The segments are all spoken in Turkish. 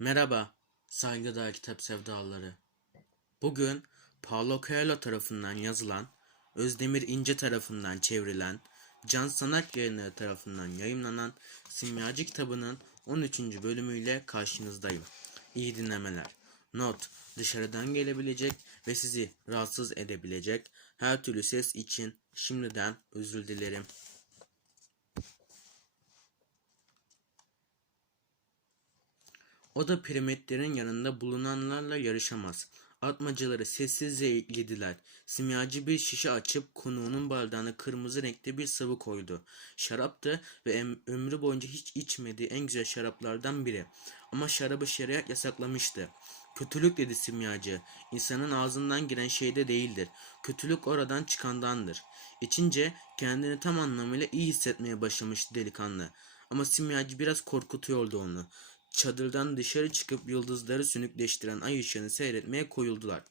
Merhaba, saygıdeğer kitap sevdaları. Bugün Paulo Coelho tarafından yazılan, Özdemir İnce tarafından çevrilen, Can Sanat Yayınları tarafından yayımlanan Simyacı kitabının 13. bölümüyle karşınızdayım. İyi dinlemeler. Not, dışarıdan gelebilecek ve sizi rahatsız edebilecek her türlü ses için şimdiden özür dilerim. O da piramitlerin yanında bulunanlarla yarışamaz. Atmacaları sessizce yediler. Simyacı bir şişe açıp konuğunun bardağına kırmızı renkte bir sıvı koydu. Şaraptı ve ömrü boyunca hiç içmediği en güzel şaraplardan biri. Ama şarabı şeriat yasaklamıştı. Kötülük dedi simyacı. İnsanın ağzından giren şeyde değildir. Kötülük oradan çıkandandır. İçince kendini tam anlamıyla iyi hissetmeye başlamıştı delikanlı. Ama simyacı biraz korkutuyordu onu. Çadırdan dışarı çıkıp yıldızları sönükleştiren ay ışığını seyretmeye koyuldular.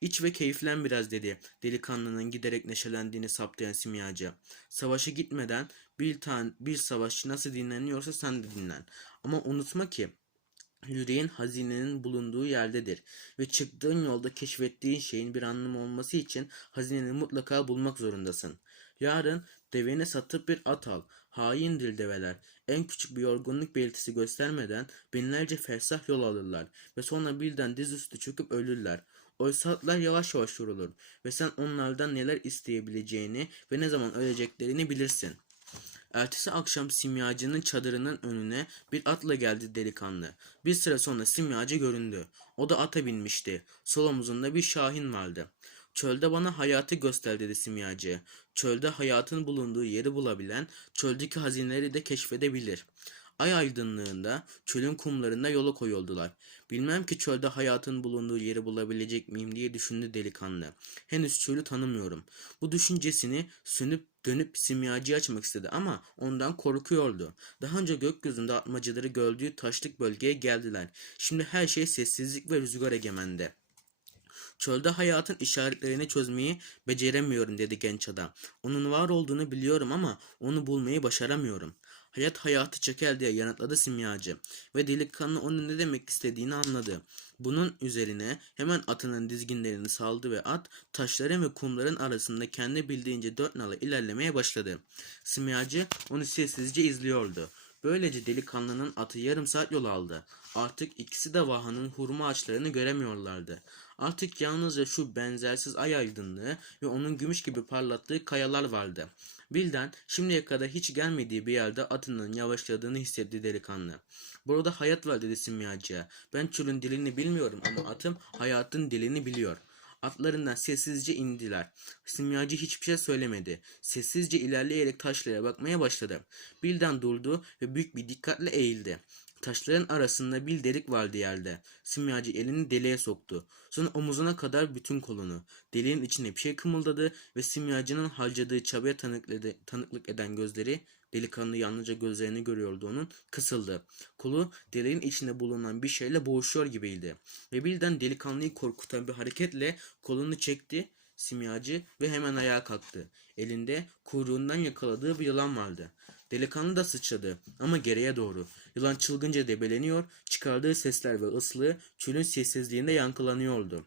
İç ve keyiflen biraz dedi. Delikanlının giderek neşelendiğini saptayan simyacı. Savaşa gitmeden bir tane bir savaşçı nasıl dinleniyorsa sen de dinlen. Ama unutma ki yüreğin hazinenin bulunduğu yerdedir ve çıktığın yolda keşfettiğin şeyin bir anlamı olması için hazineni mutlaka bulmak zorundasın. Yarın deveni satıp bir at al. Haindir develer. En küçük bir yorgunluk belirtisi göstermeden binlerce fersah yol alırlar ve sonra birden dizüstü çöküp ölürler. Oysa atlar yavaş yavaş yorulur ve sen onlardan neler isteyebileceğini ve ne zaman öleceklerini bilirsin. Ertesi akşam simyacının çadırının önüne bir atla geldi delikanlı. Bir süre sonra simyacı göründü. O da ata binmişti. Sol omuzunda bir şahin vardı. Çölde bana hayatı göster dedi simyacı. Çölde hayatın bulunduğu yeri bulabilen, çöldeki hazineleri de keşfedebilir. Ay aydınlığında çölün kumlarında yola koyuldular. Bilmem ki çölde hayatın bulunduğu yeri bulabilecek miyim diye düşündü delikanlı. Henüz çölü tanımıyorum. Bu düşüncesini sönüp dönüp simyacıyı açmak istedi ama ondan korkuyordu. Daha önce gökyüzünde atmacaları gördüğü taşlık bölgeye geldiler. Şimdi her şey sessizlik ve rüzgar egemendi. Çölde hayatın işaretlerini çözmeyi beceremiyorum dedi genç adam. Onun var olduğunu biliyorum ama onu bulmayı başaramıyorum. Hayat hayatı çeker diye yanıtladı simyacı ve delikanlı onun ne demek istediğini anladı. Bunun üzerine hemen atının dizginlerini saldı ve at taşların ve kumların arasında kendi bildiğince dört nala ilerlemeye başladı. Simyacı onu sessizce izliyordu. Böylece delikanlının atı yarım saat yol aldı. Artık ikisi de vahanın hurma ağaçlarını göremiyorlardı. Artık yalnızca şu benzersiz ay aydınlığı ve onun gümüş gibi parlattığı kayalar vardı. Birden şimdiye kadar hiç gelmediği bir yerde atının yavaşladığını hissetti delikanlı. Burada hayat var dedi simyacıya. Ben çölün dilini bilmiyorum ama atım hayatın dilini biliyor. Atlarından sessizce indiler. Simyacı hiçbir şey söylemedi. Sessizce ilerleyerek taşlara bakmaya başladı. Birden durdu ve büyük bir dikkatle eğildi. Taşların arasında bir delik vardı yerde. Simyacı elini deliğe soktu. Sonra omuzuna kadar bütün kolunu. Deliğin içine bir şey kımıldadı ve simyacının harcadığı çabaya tanıklık eden gözleri delikanlı yalnızca gözlerini görüyordu onun kısıldı. Kolu deliğin içinde bulunan bir şeyle boğuşuyor gibiydi. Ve birden delikanlıyı korkutan bir hareketle kolunu çekti simyacı ve hemen ayağa kalktı. Elinde kuyruğundan yakaladığı bir yılan vardı. Delikanlı da sıçradı ama geriye doğru. Yılan çılgınca debeleniyor, çıkardığı sesler ve ıslığı çölün sessizliğinde yankılanıyordu.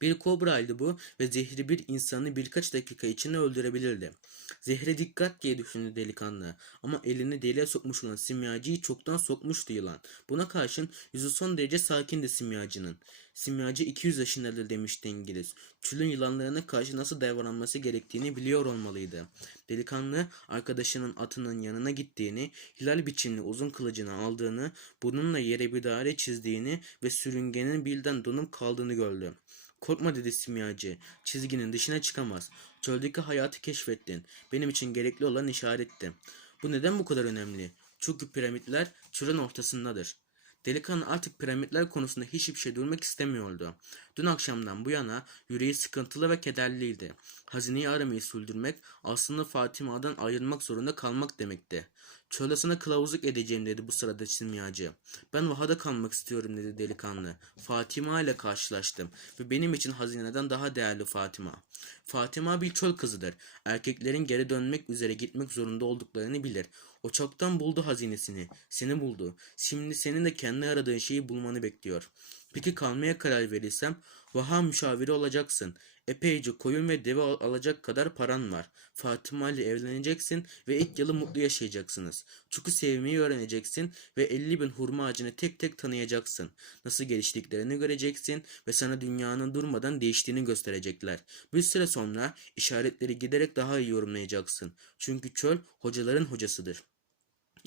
Bir kobraydı bu ve zehri bir insanı birkaç dakika içinde öldürebilirdi. Zehre dikkat diye düşündü delikanlı ama elini deliğe sokmuş olan simyacıyı çoktan sokmuştu yılan. Buna karşın yüzü son derece sakindi simyacının. Simyacı 200 yaşındadır demişti İngiliz. Çölün yılanlarına karşı nasıl davranması gerektiğini biliyor olmalıydı. Delikanlı arkadaşının atının yanına gittiğini, hilal biçimli uzun kılıcını aldığını, bununla yere bir daire çizdiğini ve sürüngenin birden donup kaldığını gördü. Korkma dedi simyacı. Çizginin dışına çıkamaz. Çöldeki hayatı keşfettin. Benim için gerekli olan işaretti. Bu neden bu kadar önemli? Çünkü piramitler çölün ortasındadır. Delikanlı artık piramitler konusunda hiçbir şey duymak istemiyordu. Dün akşamdan bu yana yüreği sıkıntılı ve kederliydi. Hazineyi aramayı sürdürmek aslında Fatima'dan ayrılmak zorunda kalmak demekti. Çölde sana kılavuzluk edeceğim dedi bu sırada simyacı. Ben vahada kalmak istiyorum dedi delikanlı. Fatima ile karşılaştım ve benim için hazineden daha değerli Fatima. Fatima bir çöl kızıdır. Erkeklerin geri dönmek üzere gitmek zorunda olduklarını bilir. O buldu hazinesini. Seni buldu. Şimdi senin de kendi aradığın şeyi bulmanı bekliyor. Peki kalmaya karar verirsem vaha müşaviri olacaksın. Epeyce koyun ve deve al- alacak kadar paran var. Fatıma ile evleneceksin ve ilk yılı mutlu yaşayacaksınız. Çünkü sevmeyi öğreneceksin ve 50 bin hurma ağacını tek tek tanıyacaksın. Nasıl geliştiklerini göreceksin ve sana dünyanın durmadan değiştiğini gösterecekler. Bir süre sonra işaretleri giderek daha iyi yorumlayacaksın. Çünkü çöl hocaların hocasıdır.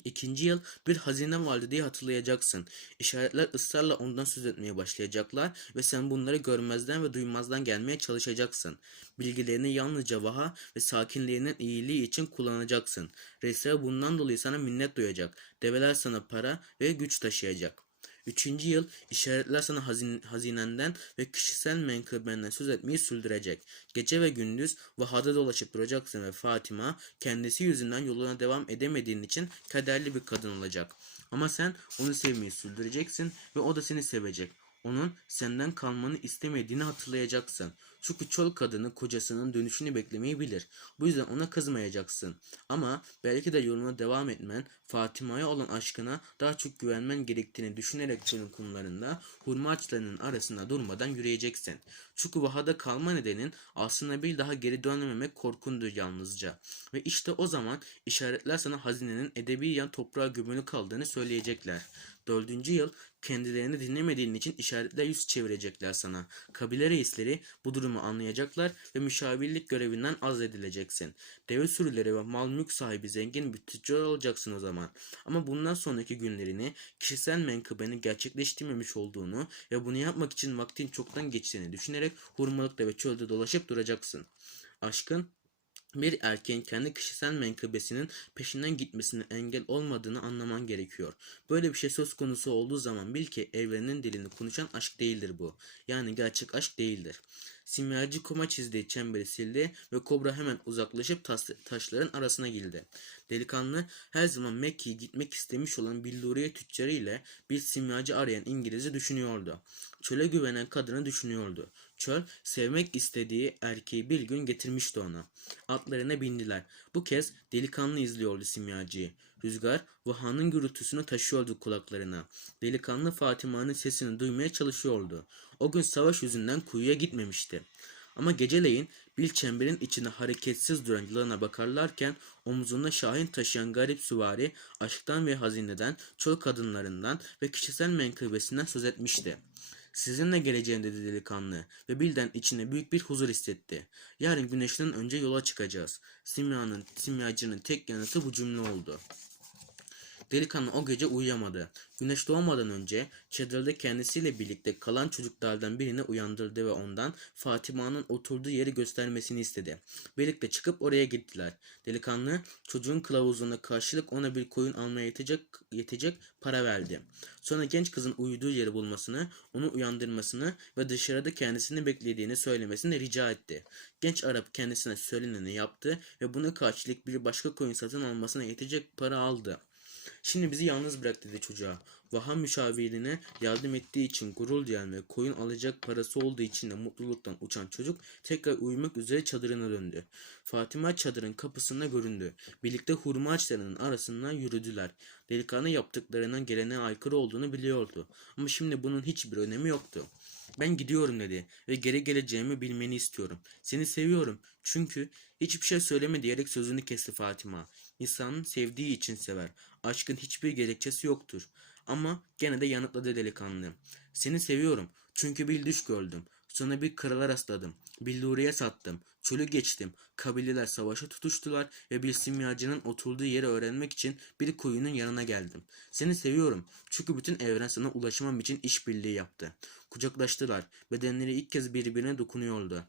İkinci yıl bir hazine vardı diye hatırlayacaksın. İşaretler ısrarla ondan söz etmeye başlayacaklar ve sen bunları görmezden ve duymazdan gelmeye çalışacaksın. Bilgilerini yalnızca vaha ve sakinliğinin iyiliği için kullanacaksın. Reisler bundan dolayı sana minnet duyacak. Develer sana para ve güç taşıyacak. Üçüncü yıl işaretler sana hazin, hazinenden ve kişisel menkıbenden söz etmeyi sürdürecek. Gece ve gündüz vahada dolaşıp duracaksın ve Fatima kendisi yüzünden yoluna devam edemediğin için kederli bir kadın olacak. Ama sen onu sevmeyi sürdüreceksin ve o da seni sevecek. Onun senden kalmanı istemediğini hatırlayacaksın. Çünkü çöl kadını kocasının dönüşünü beklemeyi bilir. Bu yüzden ona kızmayacaksın. Ama belki de yoluna devam etmen, Fatima'ya olan aşkına daha çok güvenmen gerektiğini düşünerek çölün kumlarında hurma ağaçlarının arasında durmadan yürüyeceksin. Çünkü vahada kalma nedenin aslında bir daha geri dönmemek korkundur yalnızca. Ve işte o zaman işaretler sana hazinenin edebiyen toprağa gömülü kaldığını söyleyecekler. Dördüncü yıl kendilerini dinlemediğin için işaretler yüz çevirecekler sana. Kabile reisleri bu durumu anlayacaklar ve müşavirlik görevinden azledileceksin. Deve sürüleri ve mal mülk sahibi zengin bir tüccar olacaksın o zaman. Ama bundan sonraki günlerini kişisel menkıbenin gerçekleştirmemiş olduğunu ve bunu yapmak için vaktin çoktan geçtiğini düşünerek hurmalıkta ve çölde dolaşıp duracaksın. Aşkın bir erkeğin kendi kişisel menkıbesinin peşinden gitmesine engel olmadığını anlaman gerekiyor. Böyle bir şey söz konusu olduğu zaman bil ki evrenin dilini konuşan aşk değildir bu. Yani gerçek aşk değildir. Simyacı koma çizdiği çemberi sildi ve kobra hemen uzaklaşıp tas- taşların arasına girdi. Delikanlı her zaman Mekke'ye gitmek istemiş olan Billuriye tüccarı ile bir simyacı arayan İngiliz'i düşünüyordu. Çöle güvenen kadını düşünüyordu. Çöl sevmek istediği erkeği bir gün getirmişti ona. Atlarına bindiler. Bu kez delikanlı izliyordu simyacıyı. Rüzgar vahanın gürültüsünü taşıyordu kulaklarına. Delikanlı Fatıma'nın sesini duymaya çalışıyordu. O gün savaş yüzünden kuyuya gitmemişti. Ama geceleyin bir çemberin içinde hareketsiz duran yılana bakarlarken omzunda şahin taşıyan garip süvari aşktan ve hazineden, çöl kadınlarından ve kişisel menkıbesinden söz etmişti. Sizinle geleceğim dedi delikanlı ve birden içine büyük bir huzur hissetti. Yarın güneşten önce yola çıkacağız. Simya'nın, simyacının tek yanıtı bu cümle oldu. Delikanlı o gece uyuyamadı. Güneş doğmadan önce çadırda kendisiyle birlikte kalan çocuklardan birini uyandırdı ve ondan Fatima'nın oturduğu yeri göstermesini istedi. Birlikte çıkıp oraya gittiler. Delikanlı çocuğun kılavuzuna karşılık ona bir koyun almaya yetecek, yetecek para verdi. Sonra genç kızın uyuduğu yeri bulmasını, onu uyandırmasını ve dışarıda kendisini beklediğini söylemesini rica etti. Genç Arap kendisine söyleneni yaptı ve buna karşılık bir başka koyun satın almasına yetecek para aldı. Şimdi bizi yalnız bırak dedi çocuğa. Vaha müşavirine yardım ettiği için gurur duyan ve koyun alacak parası olduğu için de mutluluktan uçan çocuk tekrar uyumak üzere çadırına döndü. Fatima çadırın kapısında göründü. Birlikte hurma ağaçlarının arasından yürüdüler. Delikanlı yaptıklarının geleneğe aykırı olduğunu biliyordu. Ama şimdi bunun hiçbir önemi yoktu. Ben gidiyorum dedi ve geri geleceğimi bilmeni istiyorum. Seni seviyorum çünkü hiçbir şey söyleme diyerek sözünü kesti Fatima. İnsanın sevdiği için sever. Aşkın hiçbir gerekçesi yoktur. Ama gene de yanıtladı delikanlı. Seni seviyorum çünkü bir düş gördüm. Sonra bir krala rastladım. Billuriye sattım. Çölü geçtim. Kabileler savaşa tutuştular ve bir simyacının oturduğu yeri öğrenmek için bir kuyunun yanına geldim. Seni seviyorum çünkü bütün evren sana ulaşmam için işbirliği yaptı. Kucaklaştılar. Bedenleri ilk kez birbirine dokunuyordu.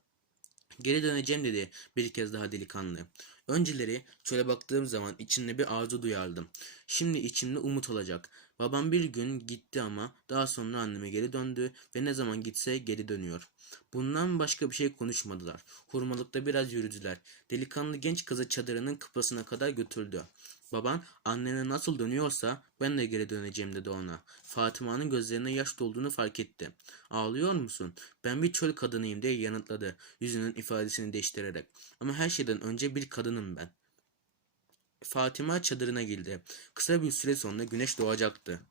Geri döneceğim dedi bir kez daha delikanlı. Önceleri çöle baktığım zaman içimde bir arzu duyardım. Şimdi içimde umut olacak. Babam bir gün gitti ama daha sonra anneme geri döndü ve ne zaman gitse geri dönüyor. Bundan başka bir şey konuşmadılar. Hurmalıkta biraz yürüdüler. Delikanlı genç kızı çadırının kapısına kadar götürdü. Baban annene nasıl dönüyorsa ben de geri döneceğim dedi ona. Fatıma'nın gözlerine yaş dolduğunu fark etti. Ağlıyor musun? Ben bir çöl kadınıyım diye yanıtladı yüzünün ifadesini değiştirerek. Ama her şeyden önce bir kadınım ben. Fatima çadırına girdi. Kısa bir süre sonra güneş doğacaktı.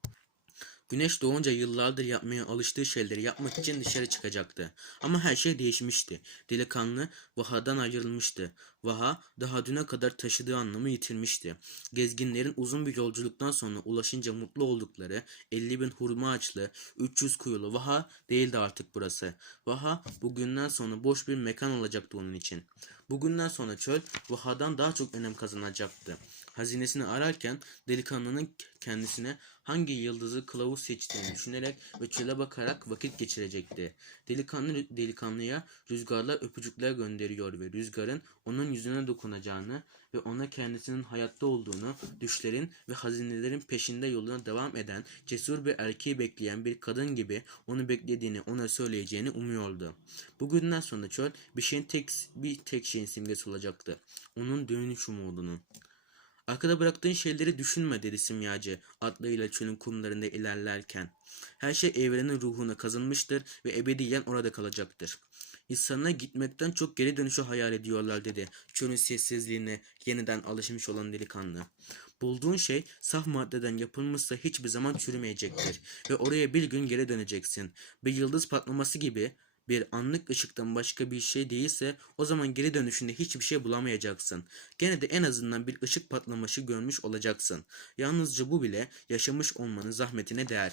Güneş doğunca yıllardır yapmaya alıştığı şeyleri yapmak için dışarı çıkacaktı. Ama her şey değişmişti. Delikanlı Vaha'dan ayrılmıştı. Vaha daha düne kadar taşıdığı anlamı yitirmişti. Gezginlerin uzun bir yolculuktan sonra ulaşınca mutlu oldukları 50 bin hurma ağaçlı, 300 kuyulu Vaha değildi artık burası. Vaha bugünden sonra boş bir mekan olacaktı onun için. Bugünden sonra çöl Vaha'dan daha çok önem kazanacaktı. Hazinesini ararken delikanlının kendisine hangi yıldızı kılavuz seçtiğini düşünerek ve çöle bakarak vakit geçirecekti. Delikanlı delikanlıya rüzgarlar öpücükler gönderiyor ve rüzgarın onun yüzüne dokunacağını ve ona kendisinin hayatta olduğunu, düşlerin ve hazinelerin peşinde yoluna devam eden cesur bir erkeği bekleyen bir kadın gibi onu beklediğini ona söyleyeceğini umuyordu. Bugünden sonra çöl bir şeyin tek bir tek şeyin simgesi olacaktı. Onun dönüş umudunun. Arkada bıraktığın şeyleri düşünme dedi simyacı atlıyla çölün kumlarında ilerlerken. Her şey evrenin ruhuna kazınmıştır ve ebediyen orada kalacaktır. İnsanlar gitmekten çok geri dönüşü hayal ediyorlar dedi çölün sessizliğine yeniden alışmış olan delikanlı. Bulduğun şey saf maddeden yapılmışsa hiçbir zaman çürümeyecektir ve oraya bir gün geri döneceksin. Bir yıldız patlaması gibi bir anlık ışıktan başka bir şey değilse o zaman geri dönüşünde hiçbir şey bulamayacaksın. Gene de en azından bir ışık patlaması görmüş olacaksın. Yalnızca bu bile yaşamış olmanın zahmetine değer.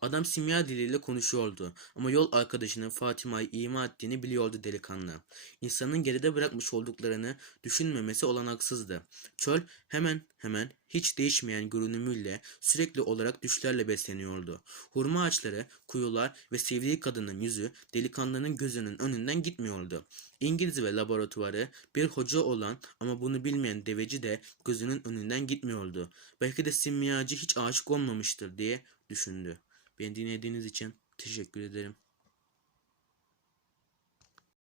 Adam simya diliyle konuşuyordu ama yol arkadaşının Fatima'yı ima ettiğini biliyordu delikanlı. İnsanın geride bırakmış olduklarını düşünmemesi olanaksızdı. Çöl hemen hemen hiç değişmeyen görünümüyle sürekli olarak düşlerle besleniyordu. Hurma ağaçları, kuyular ve sevdiği kadının yüzü delikanlının gözünün önünden gitmiyordu. İngiliz ve laboratuvarı bir hoca olan ama bunu bilmeyen deveci de gözünün önünden gitmiyordu. Belki de simyacı hiç aşık olmamıştır diye düşündü. Beni dinlediğiniz için teşekkür ederim.